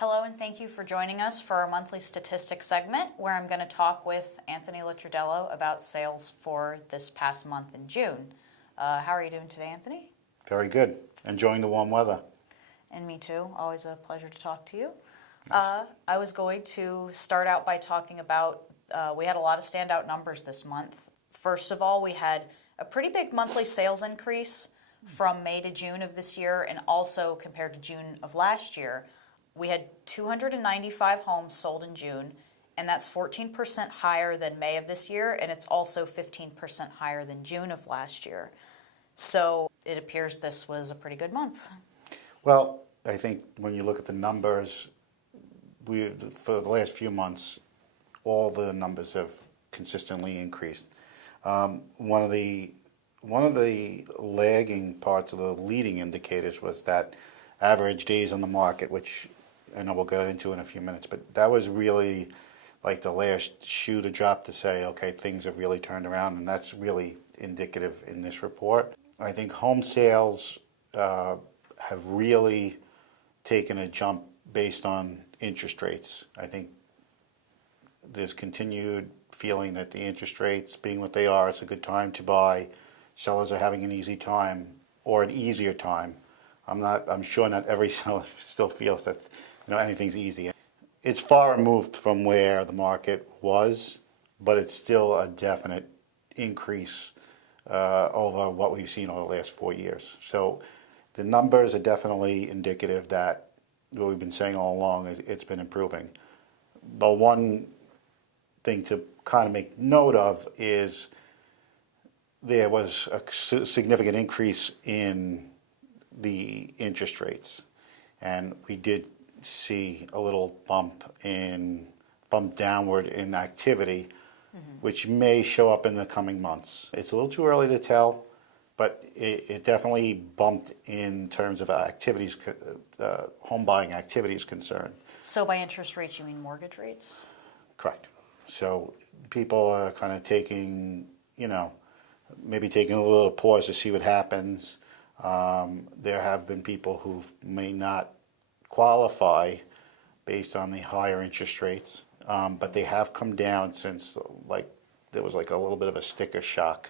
Hello and thank you for joining us for our monthly statistics segment where I'm going to talk with Anthony Litradello about sales for this past month in June. How are you doing today, Anthony? Very good. Enjoying the warm weather. And me too. Always a pleasure to talk to you. Yes. I was going to start out by talking about, we had a lot of standout numbers this month. First of all, we had a pretty big monthly sales increase from May to June of this year, and also compared to June of last year. We had 295 homes sold in June, and that's 14% higher than May of this year, and it's also 15% higher than June of last year. So it appears this was a pretty good month. Well, I think when you look at the numbers, for the last few months, all the numbers have consistently increased. One of the lagging parts of the leading indicators was that average days on the market, which I know we'll get into in a few minutes, but that was really like the last shoe to drop to say, okay, things have really turned around, and that's really indicative in this report. I think home sales have really taken a jump based on interest rates. I think there's continued feeling that the interest rates being what they are, it's a good time to buy. Sellers are having an easy time or an easier time. I'm sure not every seller still feels that anything's easy. It's far removed from where the market was, but it's still a definite increase over what we've seen over the last 4 years. So the numbers are definitely indicative that what we've been saying all along is it's been improving. The one thing to kind of make note of is there was a significant increase in the interest rates, and we did see a little bump downward in activity, which may show up in the coming months. It's a little too early to tell, but it definitely bumped in terms of activities, home buying activities concerned. So by interest rates, you mean mortgage rates? Correct. So people are kind of taking, maybe taking a little pause to see what happens. There have been people who may not qualify based on the higher interest rates, but they have come down since there was like a little bit of a sticker shock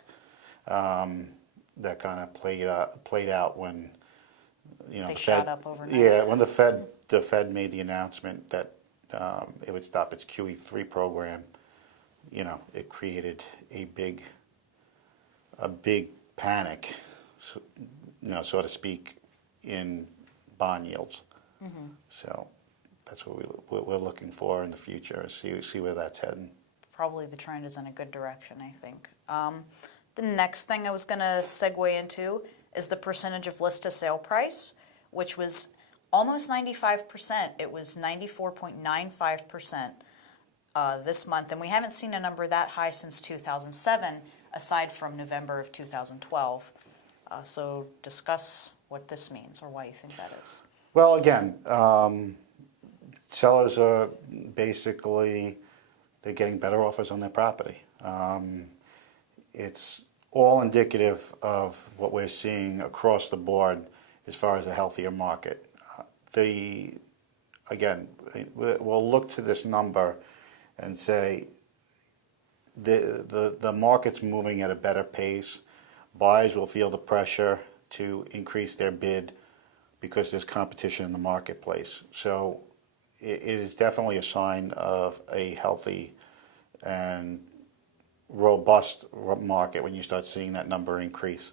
that kind of played out when They shot up overnight. Yeah, when the Fed made the announcement that it would stop its QE3 program. It created a big panic, so to speak, in bond yields. So that's what we're looking for in the future, see where that's heading. Probably the trend is in a good direction, I think. The next thing I was going to segue into is the percentage of list to sale price, which was almost 95%. It was 94.95% this month, and we haven't seen a number that high since 2007, aside from November of 2012. So discuss what this means or why you think that is. Well, again, sellers are basically, they're getting better offers on their property. It's all indicative of what we're seeing across the board as far as a healthier market. Again, we'll look to this number and say the market's moving at a better pace. Buyers will feel the pressure to increase their bid because there's competition in the marketplace. So it is definitely a sign of a healthy and robust market when you start seeing that number increase.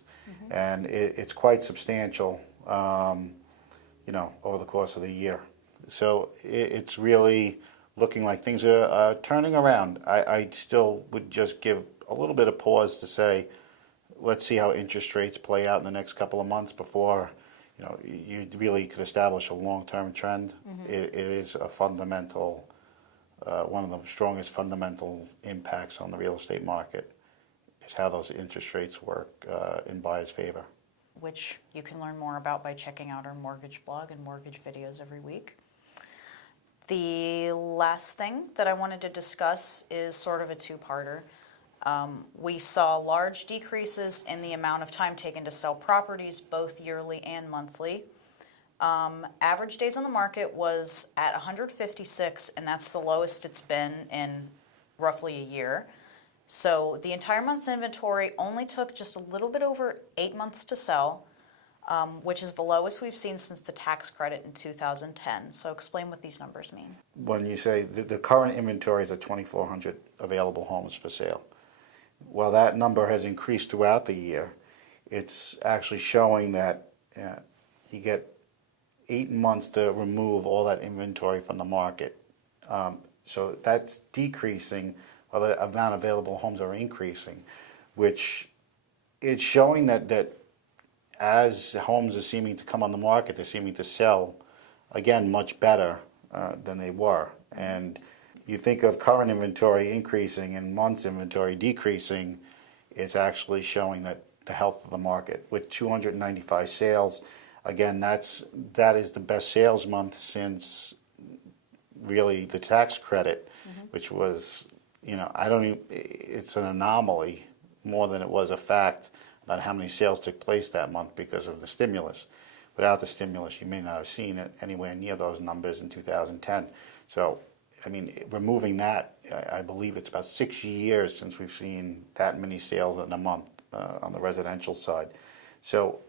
And it's quite substantial, over the course of the year. So it's really looking like things are turning around. I still would just give a little bit of pause to say, let's see how interest rates play out in the next couple of months before you really could establish a long-term trend. It is a fundamental, one of the strongest fundamental impacts on the real estate market is how those interest rates work in buyers' favor. Which you can learn more about by checking out our mortgage blog and mortgage videos every week. The last thing that I wanted to discuss is sort of a two-parter. We saw large decreases in the amount of time taken to sell properties, both yearly and monthly. Average days on the market was at 156, and that's the lowest it's been in roughly a year. So the entire month's inventory only took just a little bit over 8 months to sell, which is the lowest we've seen since the tax credit in 2010. So explain what these numbers mean. When you say the current inventory is at 2,400 available homes for sale, well, that number has increased throughout the year. It's actually showing that you get 8 months to remove all that inventory from the market. So that's decreasing while the amount of available homes are increasing, which it's showing that as homes are seeming to come on the market, they're seeming to sell, again, much better than they were. And you think of current inventory increasing and months inventory decreasing, it's actually showing that the health of the market. With 295 sales, again, that is the best sales month since really the tax credit, which was, I don't even, it's an anomaly more than it was a fact about how many sales took place that month because of the stimulus. Without the stimulus, you may not have seen it anywhere near those numbers in 2010. So, I mean, removing that, I believe it's about 6 years since we've seen that many sales in a month on the residential side. So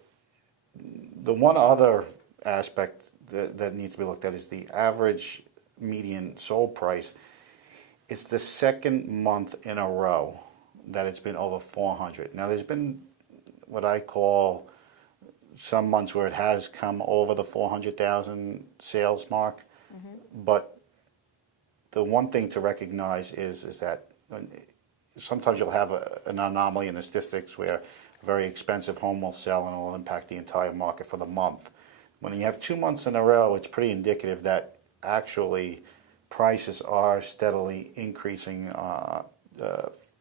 the one other aspect that needs to be looked at is the average median sold price. It's the second month in a row that it's been over 400. Now, there's been what I call some months where it has come over the 400,000 sales mark, but the one thing to recognize is that sometimes you'll have an anomaly in the statistics where a very expensive home will sell and it will impact the entire market for the month. When you have 2 months in a row, it's pretty indicative that actually prices are steadily increasing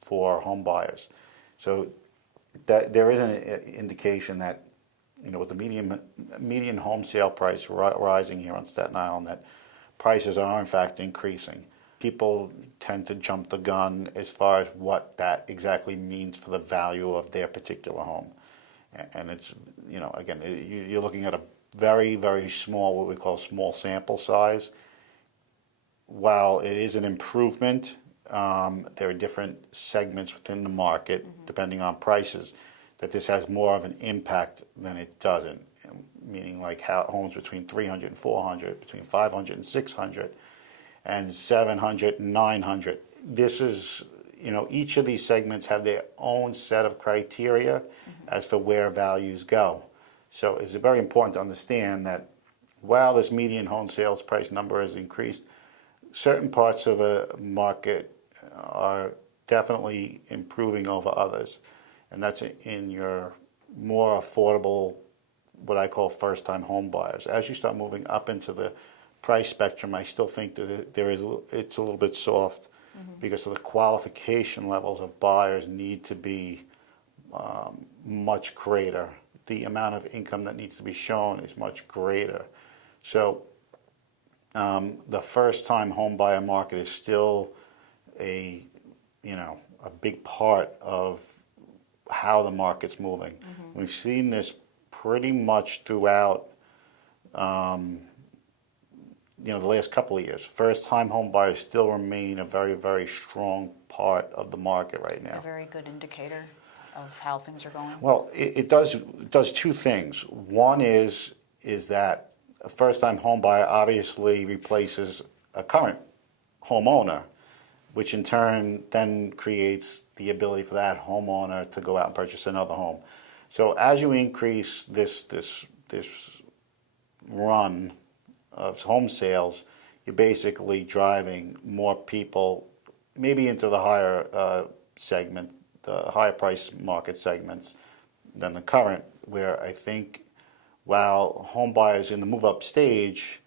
for home buyers. So that there is an indication that, with the median home sale price rising here on Staten Island, that prices are in fact increasing. People tend to jump the gun as far as what that exactly means for the value of their particular home. And it's, again, you're looking at a very, very small, what we call small sample size. While it is an improvement, there are different segments within the market, depending on prices, that this has more of an impact than it doesn't. Meaning like homes between 300 and 400, between 500 and 600, and 700 and 900. This is, each of these segments have their own set of criteria as to where values go. So it's very important to understand that while this median home sales price number has increased, certain parts of the market are definitely improving over others. And that's in your more affordable, what I call first-time home buyers. As you start moving up into the price spectrum, I still think that it's a little bit soft because of the qualification levels of buyers need to be much greater. The amount of income that needs to be shown is much greater. So the first-time home buyer market is still a big part of how the market's moving. We've seen this pretty much throughout the last couple of years. First-time home buyers still remain a very, very strong part of the market right now. A very good indicator of how things are going. Well, it does two things. One is that a first-time home buyer obviously replaces a current homeowner, which in turn then creates the ability for that homeowner to go out and purchase another home. So as you increase this run of home sales, you're basically driving more people maybe into the higher segment, the higher price market segments than the current, where I think while home buyers in the move-up stage,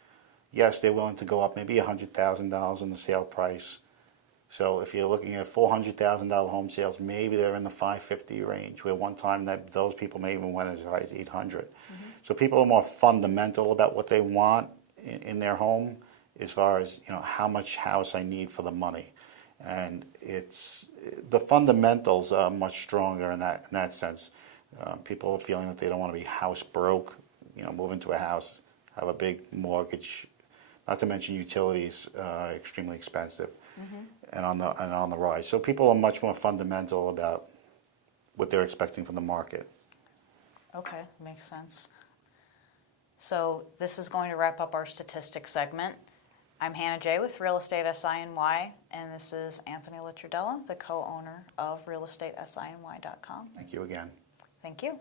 yes, they're willing to go up maybe $100,000 in the sale price. So if you're looking at $400,000 home sales, maybe they're in the $550 range, where one time that those people may even went as high as $800. So people are more fundamental about what they want in their home, as far as how much house I need for the money, and it's the fundamentals are much stronger in that sense. People are feeling that they don't want to be house broke, move into a house, have a big mortgage, not to mention utilities, extremely expensive, and on the rise. So people are much more fundamental about what they're expecting from the market. Okay, makes sense. So this is going to wrap up our statistics segment. I'm Hannah J. with Real Estate SINY, and this is Anthony Litradella, the co-owner of realestatesiny.com. Thank you again. Thank you.